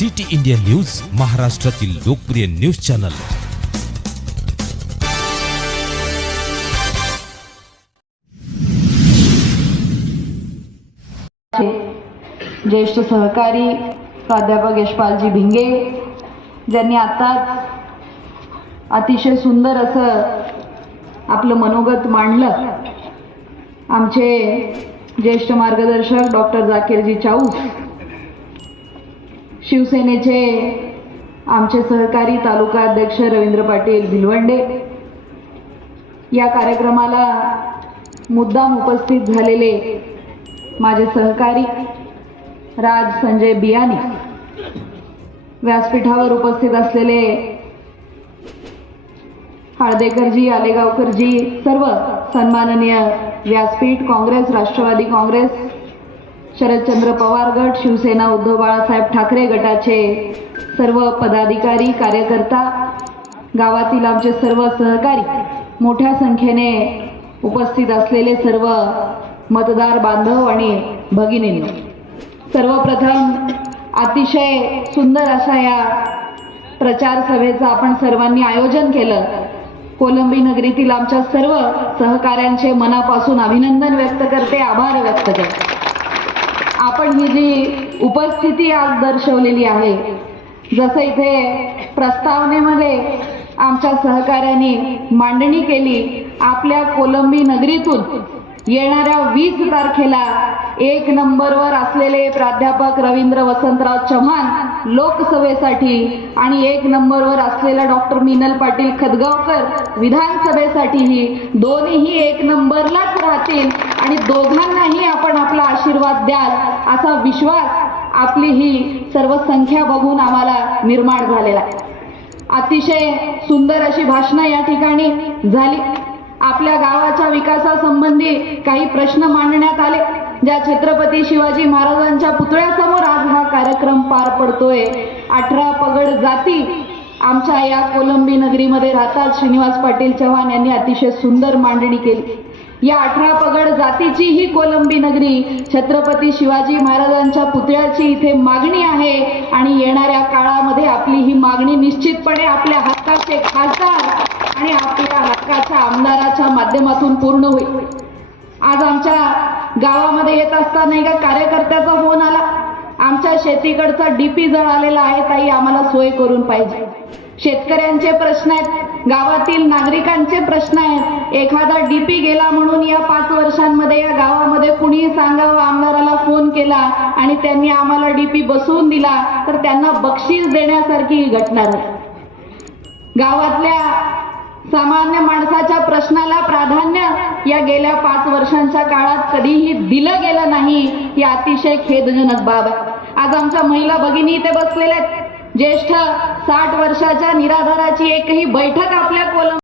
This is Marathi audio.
सिटी इंडिया न्यूज, महाराष्ट्रातील लोकप्रिय न्यूज चॅनल। ज्येष्ठ सहकारी प्राध्यापक यशपालजी भिंगे ज्यांनी आताच अतिशय सुंदर असं आपलं मनोगत मांडलं। आमचे ज्येष्ठ मार्गदर्शक डॉक्टर जाकीरजी चाऊस, शिवसेनेचे आमचे सहकारी तालुका अध्यक्ष रवींद्र पाटील भिलवंडे, या कार्यक्रमाला मुद्दाम उपस्थित झालेले माझे सहकारी राज संजय बियानी, व्यासपीठावर उपस्थित असलेले हळदेकरजी, आलेगावकरजी, सर्व सन्माननीय व्यासपीठ, काँग्रेस, राष्ट्रवादी काँग्रेस, शरदचंद्र पवार गट, शिवसेना उद्धव बाळासाहेब ठाकरे गटाचे सर्व पदाधिकारी, कार्यकर्ता, गावातील आमचे सर्व सहकारी, मोठ्या संख्येने उपस्थित असलेले सर्व मतदार बांधव आणि भगिनींनो, सर्वप्रथम अतिशय सुंदर अशा या प्रचार सभेचं आपण सर्वांनी आयोजन केलं। कोलंबी नगरीतील आमच्या सर्व सहकाऱ्यांचे मनापासून अभिनंदन व्यक्त करते, आभार व्यक्त करते। आपण ही जी उपस्थिती आज दर्शवलेली आहे, जसं इथे प्रस्तावनेमध्ये आमच्या सहकाऱ्यांनी मांडणी केली, आपल्या कोलंबी नगरीतून येणाऱ्या 20 तारखेला 1 नंबरवर असलेले प्राध्यापक रवींद्र वसंतराव चव्हाण लोकसभेसाठी आणि 1 नंबरवर असलेला डॉक्टर मीनल पाटील खदगावकर विधानसभेसाठीही दोन्हीही 1 नंबरलाच राहतील आणि दोघांनाही आपण आपला आशीर्वाद द्याल असा विश्वास आपली ही सर्व संख्या बघून आम्हाला निर्माण झालेला आहे। अतिशय सुंदर अशी भाषणं या ठिकाणी झाली। आपल्या गावाच्या विकासासंबंधी काही प्रश्न मांडण्यात आले। ज्या छत्रपती शिवाजी महाराजांच्या पुतळ्यासमोर आज हा कार्यक्रम पार पडतोय, 18 पगड जाती आमच्या या कोलंबी नगरीमध्ये राहतात। श्रीनिवास पाटील चव्हाण यांनी अतिशय सुंदर मांडणी केली। या 18 पगड जातीची ही कोलंबी नगरी छत्रपती शिवाजी महाराजांच्या पुतळ्याची इथे मागणी आहे आणि येणाऱ्या काळामध्ये आपली ही मागणी निश्चितपणे आपल्या हक्काचे खासदार आणि आपल्या हक्काच्या आमदाराच्या माध्यमातून पूर्ण होईल। आज आमच्या गावामध्ये येत असताना एका कार्यकर्त्याचा फोन आला, आमच्या शेतीकडचा डीपी जळालेला आहे ताई, आम्हाला सोय करून पाहिजे। शेतकऱ्यांचे प्रश्न आहेत, गावातील नागरिकांचे प्रश्न आहेत। एखादा डीपी गेला म्हणून या 5 वर्षांमध्ये या गावामध्ये कुणीही सांगावं, आमदाराला फोन केला आणि त्यांनी आम्हाला डीपी बसवून दिला तर त्यांना बक्षीस देण्यासारखी ही घटना झाली। गावातल्या सामान्य माणसाच्या प्रश्नाला प्राधान्य या गेल्या 5 वर्षांच्या काळात कधीही दिलं गेलं नाही, ही अतिशय खेदजनक बाब आहे। आज आमच्या महिला भगिनी इथे बसलेल्या आहेत, ज्येष्ठ 60 वर्षाच्या निराधाराची एकही बैठक आपल्या